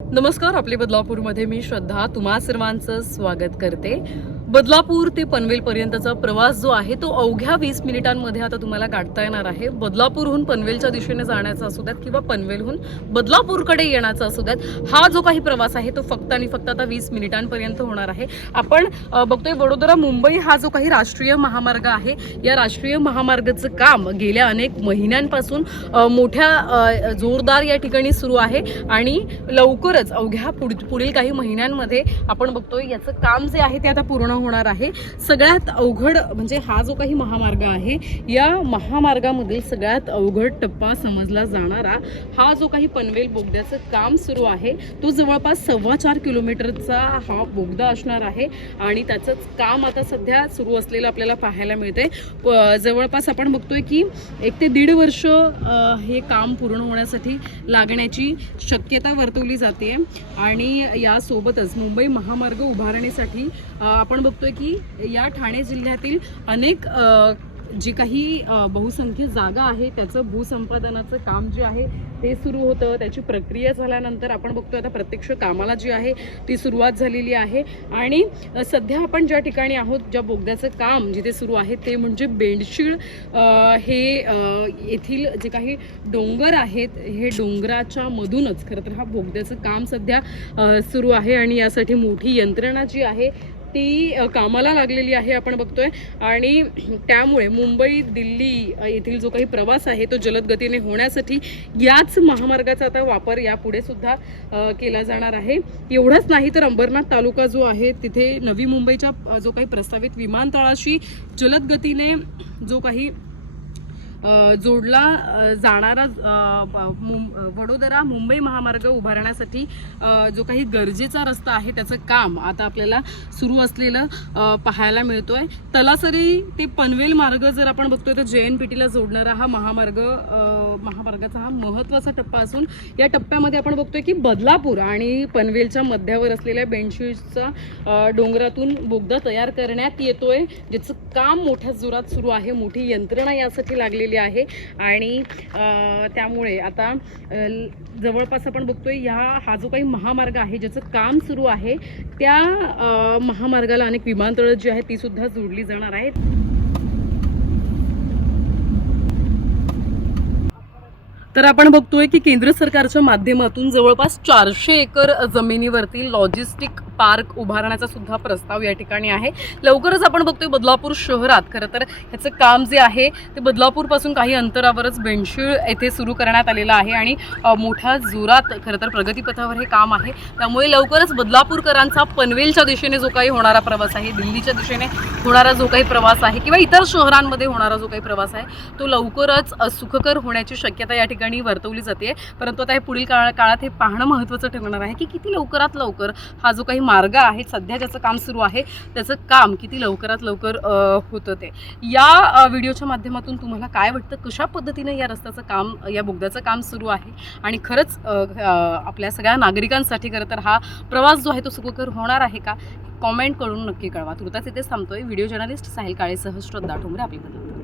नमस्कार आपले बदलापूरमध्ये मी श्रद्धा तुम्हा सर्वांचं स्वागत करते. बदलापूर ते पनवेलपर्यंतचा प्रवास जो आहे तो अवघ्या वीस मिनिटांमध्ये आता तुम्हाला काढता येणार आहे. बदलापूरहून पनवेलच्या दिशेने जाण्याचा असू द्यात किंवा पनवेलहून बदलापूरकडे येण्याचा असू द्यात हा जो काही प्रवास आहे तो फक्त आणि फक्त आता वीस मिनिटांपर्यंत होणार आहे. आपण बघतोय वडोदरा मुंबई हा जो काही राष्ट्रीय महामार्ग आहे या राष्ट्रीय महामार्गाचं काम गेल्या अनेक महिन्यांपासून मोठ्या जोरदार या ठिकाणी सुरू आहे आणि लवकरच अवघ्या पुढ पुढील काही महिन्यांमध्ये आपण बघतोय याचं काम जे आहे ते आता पूर्ण होणार आहे. सगळ्यात अवघड म्हणजे हा जो काही महामार्ग आहे या महामार्गामधील सगळ्यात अवघड टप्पा समजला जाणारा हा जो काही पनवेल बोगद्याचं काम सुरू आहे तो जवळपास सव्वा चार किलोमीटरचा हा बोगदा असणार आहे आणि त्याचंच काम आता सध्या सुरू असलेलं आपल्याला पाहायला मिळते प- जवळपास आपण बघतोय की एक ते दीड वर्ष हे काम पूर्ण होण्यासाठी लागण्याची शक्यता वर्तवली जाते आणि यासोबतच मुंबई महामार्ग उभारण्यासाठी आपण बघतोय की या ठाणे जिल्ह्यातील अनेक जी काही बहुसंख्य जागा आहे त्याचं भूसंपादनाचं काम जे आहे ते सुरू होतं. त्याची प्रक्रिया झाल्यानंतर आपण बघतोय आता प्रत्यक्ष कामाला जी आहे ती सुरुवात झालेली आहे. आणि सध्या आपण ज्या ठिकाणी आहोत ज्या बोगद्याचं काम जिथे सुरू आहे ते म्हणजे बेंडशीळ हे येथील जे काही डोंगर आहेत हे डोंगराच्या मधूनच खरं तर हा बोगद्याचं काम सध्या सुरू आहे. आणि यासाठी मोठी यंत्रणा जी आहे ती कामाला लागलेली आहे आपण बघतोय. आणि त्यामुळे मुंबई दिल्ली येथील जो काही प्रवास आहे तो जलद गतीने होण्यासाठी याच महामार्गाचा आता वापर यापुढे सुद्धा केला जाणार आहे. एवढंच नाही तर अंबरनाथ तालुका जो आहे तिथे नवी मुंबईच्या जो काही प्रस्तावित विमानतळाशी जलद गतीने जो काही जोडला जाणारा वडोदरा मुंबई महामार्ग उभारण्यासाठी जो काही गरजेचा रस्ता आहे त्याचं काम आता आपल्याला सुरू असलेलं पाहायला पाहायला मिळतोय. तलासरी ते पनवेल मार्ग जर आपण बघतोय तर जे एन पी टीला जोडणारा हा महामार्ग महामार्गाचा हा महत्त्वाचा टप्पा असून या टप्प्यामध्ये आपण बघतोय की बदलापूर आणि पनवेलच्या मध्यावर असलेल्या बेंडशीचा डोंगरातून बोगदा तयार करण्यात येतोय ज्याचं काम मोठ्या जोरात सुरू आहे. मोठी यंत्रणा यासाठी लागलेली आहे. आणि त्यामुळे आता जवळपास आपण बघतोय ह्या हा जो काही महामार्ग आहे ज्याचं काम सुरू आहे त्या महामार्गाला अनेक विमानतळं जी आहेत ती सुद्धा जोडली जाणार आहेत. तर आपण बघतोय की केंद्र सरकारच्या माध्यमातून जवळपास चारशे एकर जमिनीवरती लॉजिस्टिक पार्क उभारण्याचा सुद्धा प्रस्ताव या ठिकाणी आहे. लवकरच आपण बघतोय बदलापूर शहरात. खरं तर ह्याचं काम जे आहे ते बदलापूरपासून काही अंतरावरच बेंशीळ येथे सुरू करण्यात आलेलं आहे आणि मोठ्या जोरात खरं तर प्रगतीपथावर हे काम आहे. त्यामुळे लवकरच बदलापूरकरांचा पनवेलच्या दिशेने जो काही होणारा प्रवास आहे दिल्लीच्या दिशेने होणारा जो काही प्रवास आहे किंवा इतर शहरांमध्ये होणारा जो काही प्रवास आहे तो लवकरच सुखकर होण्याची शक्यता या ठिकाणी वर्तवली जाते. परंतु आता हे पुढील काळ काळात हे पाहणं महत्त्वाचं ठरणार आहे की किती लवकरात लवकर हा जो काही मार्ग आहेत सध्या ज्याचं काम सुरू आहे त्याचं काम किती लवकरात लवकर होतं ते. या व्हिडिओच्या माध्यमातून तुम्हाला काय वाटतं? कशा पद्धतीने या रस्त्याचं काम या बोगद्याचं काम सुरू आहे? आणि खरंच आपल्या सगळ्या नागरिकांसाठी खरं तर हा प्रवास जो आहे तो सुखकर होणार आहे का? कॉमेंट करून नक्की कळवा. तुर्ताच इथेच थांबतोय. व्हिडिओ जर्नलिस्ट साहिल काळेसह श्रद्धा ठोंबरे आपल्याबद्दल